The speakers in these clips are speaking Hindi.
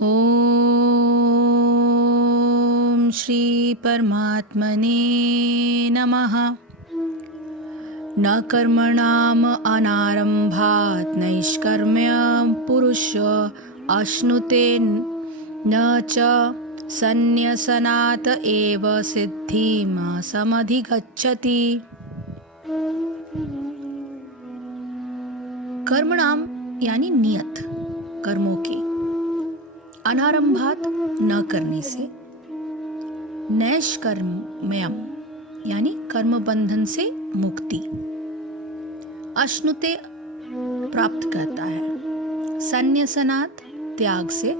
ओम श्री परमात्मने नमः। न कर्मणाम अनारंभात् नैष्कर्म्यं पुरुष अश्नुते न च संन्यसनात् एव सिद्धिं समधिगच्छति। कर्मणाम यानी नियत कर्मों के, अनारंभात न करने से, नैष्कर्म्यम यानी कर्म बंधन से मुक्ति, अश्नुते प्राप्त करता है, संन्यसनात् त्याग से,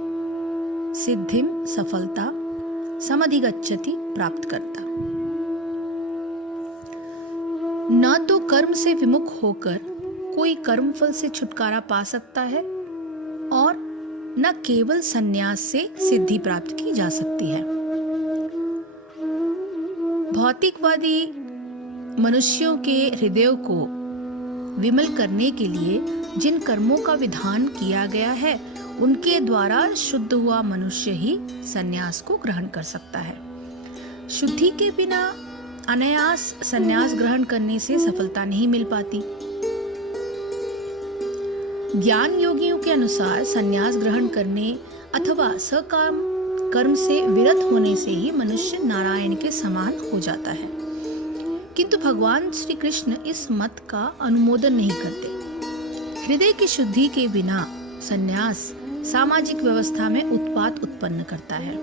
सिद्धिम सफलता, समधिगच्छति प्राप्त करता। न तो कर्म से विमुख होकर कोई कर्मफल से छुटकारा पा सकता है और न केवल संन्यास से सिद्धि प्राप्त की जा सकती है। भौतिकवादी मनुष्यों के हृदयों को विमल करने के लिए जिन कर्मों का विधान किया गया है उनके द्वारा शुद्ध हुआ मनुष्य ही संन्यास को ग्रहण कर सकता है। शुद्धि के बिना अनायास संन्यास ग्रहण करने से सफलता नहीं मिल पाती। ज्ञान योगियों के अनुसार संन्यास ग्रहण करने अथवा सकाम कर्म से विरत होने से ही मनुष्य नारायण के समान हो जाता है, किंतु भगवान श्री कृष्ण इस मत का अनुमोदन नहीं करते। हृदय की शुद्धि के बिना संन्यास सामाजिक व्यवस्था में उत्पात उत्पन्न करता है।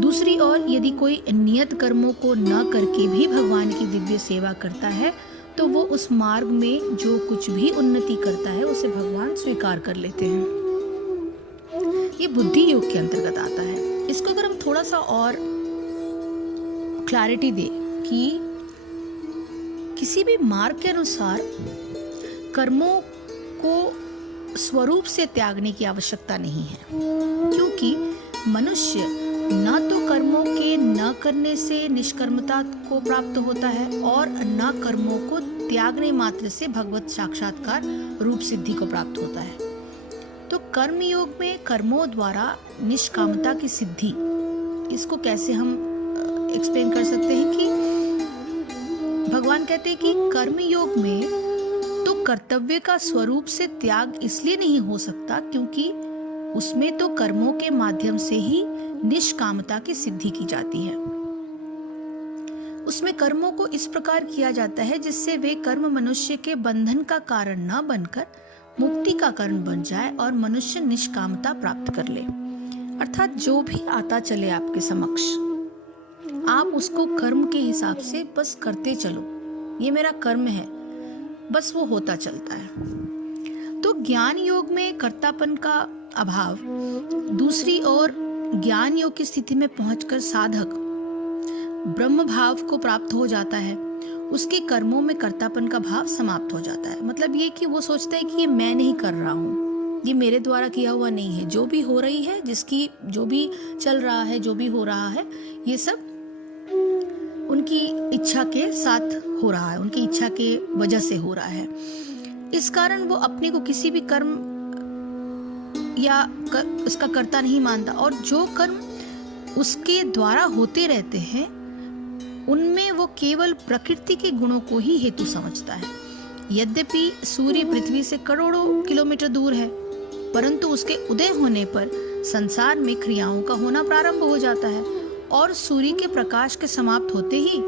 दूसरी ओर यदि कोई नियत कर्मों को न करके भी भगवान की दिव्य सेवा करता है तो वो उस मार्ग में जो कुछ भी उन्नति करता है उसे भगवान स्वीकार कर लेते हैं। ये बुद्धि योग के अंतर्गत आता है। इसको अगर हम थोड़ा सा और क्लैरिटी दें कि किसी भी मार्ग के अनुसार कर्मों को स्वरूप से त्यागने की आवश्यकता नहीं है, क्योंकि मनुष्य न तो कर्मों के न करने से निष्कर्मता को प्राप्त होता है और न कर्मों को त्यागने मात्र से भगवत साक्षात्कार रूप सिद्धि को प्राप्त होता है। तो कर्म योग में कर्मों द्वारा निष्कामता की सिद्धि, इसको कैसे हम एक्सप्लेन कर सकते हैं कि भगवान कहते हैं कि कर्म योग में तो कर्तव्य का स्वरूप से त्याग इसलिए नहीं हो सकता क्योंकि उसमें तो कर्मों के माध्यम से ही निष्कामता की सिद्धि की जाती है। उसमें कर्मों को इस प्रकार किया जाता है जिससे वे कर्म मनुष्य के बंधन का कारण न बनकर मुक्ति का कारण बन जाए और मनुष्य निष्कामता प्राप्त कर ले। अर्थात जो भी आता चले आपके समक्ष, आप उसको कर्म के हिसाब से बस करते चलो, ये मेरा कर्म है, बस वो होता चलता है। तो ज्ञान योग में कर्तापन का अभाव, दूसरी ओर ज्ञान योग की स्थिति में पहुंचकर साधक ब्रह्म भाव को प्राप्त हो जाता है। उसके कर्मों में कर्तापन का भाव समाप्त हो जाता है। मतलब ये कि वो सोचता है कि ये मैं नहीं कर रहा हूँ, ये मेरे द्वारा किया हुआ नहीं है, जो भी हो रही है, जिसकी जो भी चल रहा है, जो भी हो रहा है, ये सब उनकी इच्छा के साथ हो रहा है, उनकी इच्छा के वजह से हो रहा है। इस कारण वो अपने को किसी भी कर्म या उसका कर्ता नहीं मानता और जो कर्म उसके द्वारा होते रहते हैं उनमें वो केवल प्रकृति के गुणों को ही हेतु समझता है। यद्यपि सूर्य पृथ्वी से करोड़ों किलोमीटर दूर है, परंतु उसके उदय होने पर संसार में क्रियाओं का होना प्रारंभ हो जाता है और सूर्य के प्रकाश के समाप्त होते ही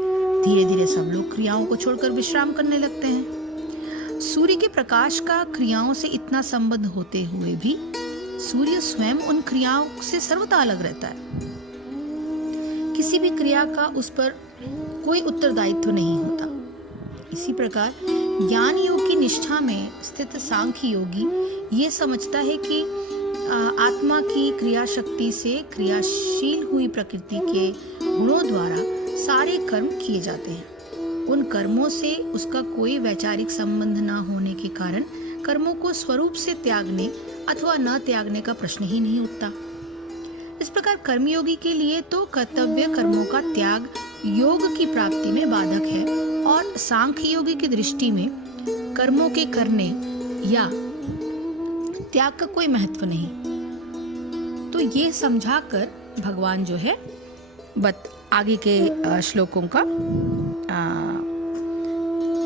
धीरे धीरे सब लोग क्रियाओं को छोड़कर विश्राम करने लगते हैं। सूर्य के प्रकाश का क्रियाओं से इतना संबंध होते हुए भी सूर्य स्वयं उन क्रियाओं से सर्वथा अलग रहता है। किसी भी क्रिया का उस पर कोई उत्तरदायित्व नहीं होता। इसी प्रकार ज्ञान योग की निष्ठा में स्थित सांख्य योगी ये समझता है कि आत्मा की क्रिया शक्ति से क्रियाशील हुई प्रकृति के गुणों द्वारा सारे कर्म किए जाते हैं। उन कर्मों से उसका कोई वैचारिक संबंध न होने के कारण कर्मों को स्वरूप से त्यागने अथवा न त्यागने का प्रश्न ही नहीं उठता। इस प्रकार कर्मयोगी के लिए तो कर्तव्य कर्मों का त्याग योग की प्राप्ति में बाधक है और सांख्य योगी की दृष्टि में कर्मों के करने या त्याग का कोई महत्व नहीं। तो ये समझाकर भगवान जो है आगे के श्लोकों का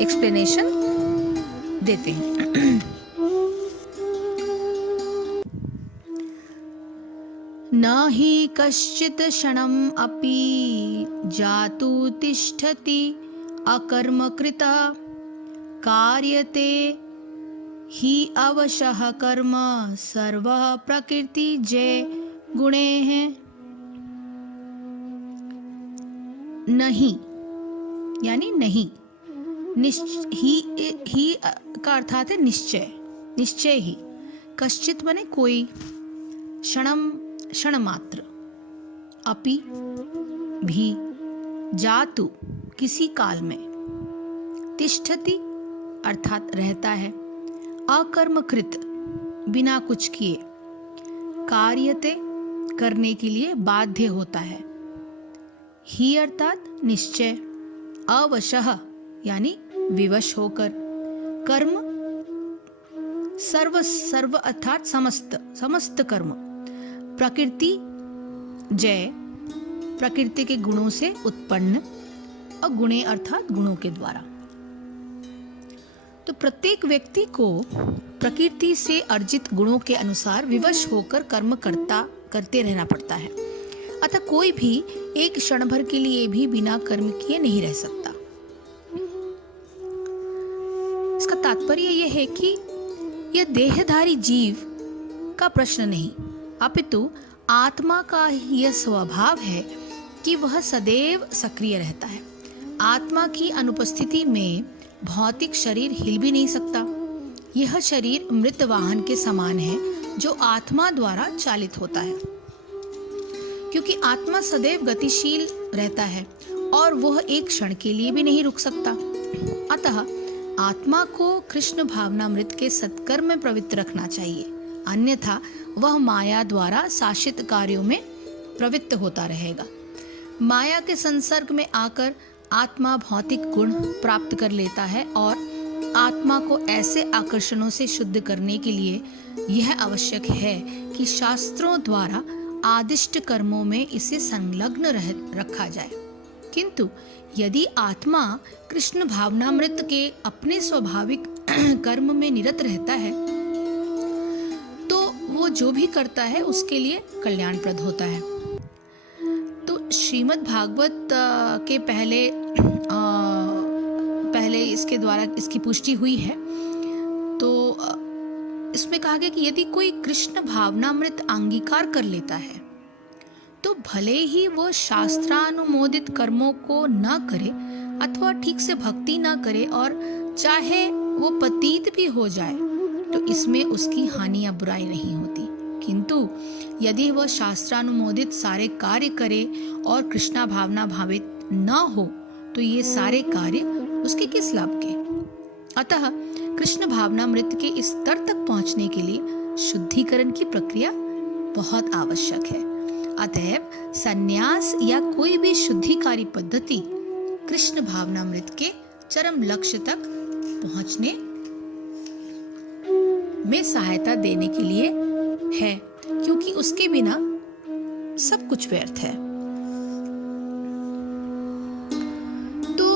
एक्सप्लेनेशन देते हैं। न हि कश्चित् क्षणम् अपि जातु तिष्ठति अकर्मकृतः कार्यते हि अवशः कर्म सर्वः प्रकृतिजय गुणैः। नहीं यानी नहीं, ही का अर्थात है निश्चय, निश्चय ही। कश्चित माने कोई, क्षणम क्षण मात्र, अपि भी, जातु किसी काल में, तिष्ठति अर्थात रहता है, अकर्मकृत बिना कुछ किए, कार्यते करने के लिए बाध्य होता है, ही अर्थात निश्चय, अवशः यानी विवश होकर, कर्म सर्व अर्थात समस्त कर्म, प्रकृति जय प्रकृति के गुणों से उत्पन्न, और गुणे अर्थात गुणों के द्वारा। तो प्रत्येक व्यक्ति को प्रकृति से अर्जित गुणों के अनुसार विवश होकर कर्म करते रहना पड़ता है। अतः कोई भी एक क्षण भर के लिए भी बिना कर्म किए नहीं रह सकता। इसका तात्पर्य यह है कि यह देहधारी जीव का प्रश्न नहीं, अपितु आत्मा का यह स्वभाव है कि वह सदैव सक्रिय रहता है। आत्मा की अनुपस्थिति में भौतिक शरीर हिल भी नहीं सकता। यह शरीर मृत वाहन के समान है जो आत्मा द्वारा चालित होता है, क्योंकि आत्मा सदैव गतिशील रहता है और वह एक क्षण के लिए भी नहीं रुक सकता। अतः आत्मा को कृष्ण भावनामृत के सत्कर्म में प्रवृत्त रखना चाहिए, अन्यथा वह माया द्वारा शासित कार्यों में प्रवृत्त होता रहेगा। माया के संसर्ग में आकर आत्मा भौतिक गुण प्राप्त कर लेता है और आत्मा को ऐसे आकर्षणों से शुद्ध करने के लिए यह आवश्यक है कि शास्त्रों द्वारा आदिष्ट कर्मों में इसे संलग्न रखा जाए। किंतु यदि आत्मा कृष्ण भावनामृत के अपने स्वाभाविक कर्म में निरत रहता है तो वो जो भी करता है उसके लिए कल्याणप्रद होता है। तो श्रीमद् भागवत के पहले इसके द्वारा इसकी पुष्टि हुई है। तो इसमें कहा गया कि यदि कोई कृष्ण भावनामृत अंगीकार कर लेता है तो भले ही वो शास्त्रानुमोदित कर्मों को न करे अथवा ठीक से भक्ति न करे और चाहे वो पतित भी हो जाए तो इसमें उसकी हानि या बुराई नहीं होती। किंतु यदि वह शास्त्रानुमोदित सारे कार्य करे और कृष्णा भावना भावित न हो तो ये सारे कार्य उसके किस लाभ के। अतः कृष्ण भावनामृत के इस स्तर तक पहुंचने के लिए शुद्धिकरण की प्रक्रिया बहुत आवश्यक है। अतएव संन्यास या कोई भी शुद्धिकारी पद्धति कृष्ण भावनामृत के चरम लक्ष्य तक पहुंचने में सहायता देने के लिए है, क्योंकि उसके बिना सब कुछ व्यर्थ है। तो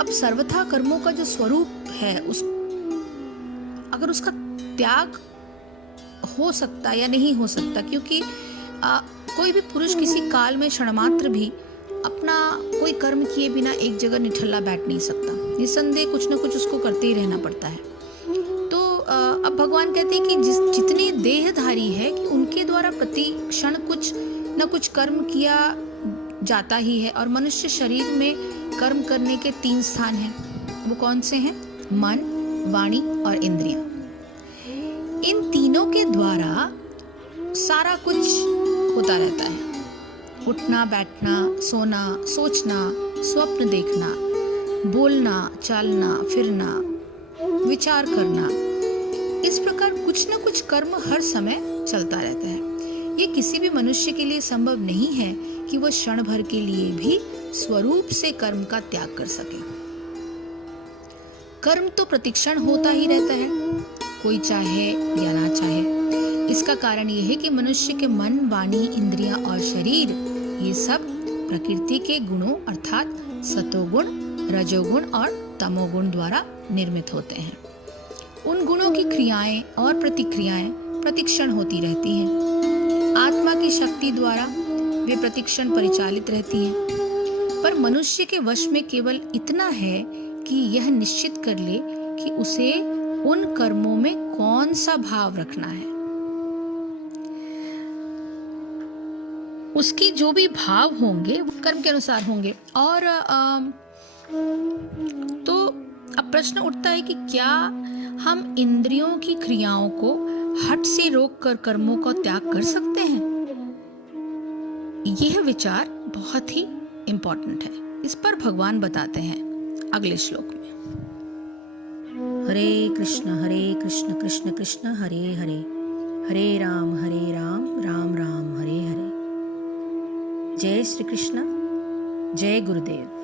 अब सर्वथा कर्मों का जो स्वरूप है अगर उसका त्याग हो सकता या नहीं हो सकता, क्योंकि कोई भी पुरुष किसी काल में क्षणमात्र भी अपना कोई कर्म किए बिना एक जगह निठल्ला बैठ नहीं सकता। निसंदेह कुछ न कुछ उसको करते ही रहना पड़ता है। तो अब भगवान कहते हैं कि जितने देहधारी है कि उनके द्वारा प्रति क्षण कुछ न कुछ कर्म किया जाता ही है, और मनुष्य शरीर में कर्म करने के 3 स्थान हैं। वो कौन से हैं? मन, वाणी और इंद्रियां। इन तीनों के द्वारा सारा कुछ होता रहता है। उठना, बैठना, सोना, सोचना, स्वप्न देखना, बोलना, चलना, फिरना, विचार करना, इस प्रकार कुछ न कुछ कर्म हर समय चलता रहता है। ये किसी भी मनुष्य के लिए संभव नहीं है कि वह क्षण भर के लिए भी स्वरूप से कर्म का त्याग कर सके। कर्म तो प्रतिक्षण होता ही रहता है, कोई चाहे या ना चाहे। इसका कारण यह है कि मनुष्य के मन, वाणी, इंद्रियां और शरीर ये सब प्रकृति के गुणों अर्थात सतोगुण, रजोगुण और तमोगुण द्वारा निर्मित होते हैं। उन गुणों की क्रियाएं और प्रतिक्रियाएं प्रतिक्षण होती रहती हैं। आत्मा की शक्ति द्वारा वे प्रतिक्षण परिचालित रहती हैं। पर मनुष्य के वश में केवल इतना है कि यह निश्चित कर ले कि उसे उन कर्मों में कौन सा भाव रखना है। उसकी जो भी भाव होंगे वो कर्म के अनुसार होंगे। और तो अब प्रश्न उठता है कि क्या हम इंद्रियों की क्रियाओं को हठ से रोककर कर्मों का त्याग कर सकते हैं? यह विचार बहुत ही इंपॉर्टेंट है। इस पर भगवान बताते हैं अगले श्लोक में। हरे कृष्ण कृष्ण कृष्ण हरे हरे, हरे राम राम राम हरे हरे। जय श्री कृष्ण, जय गुरुदेव।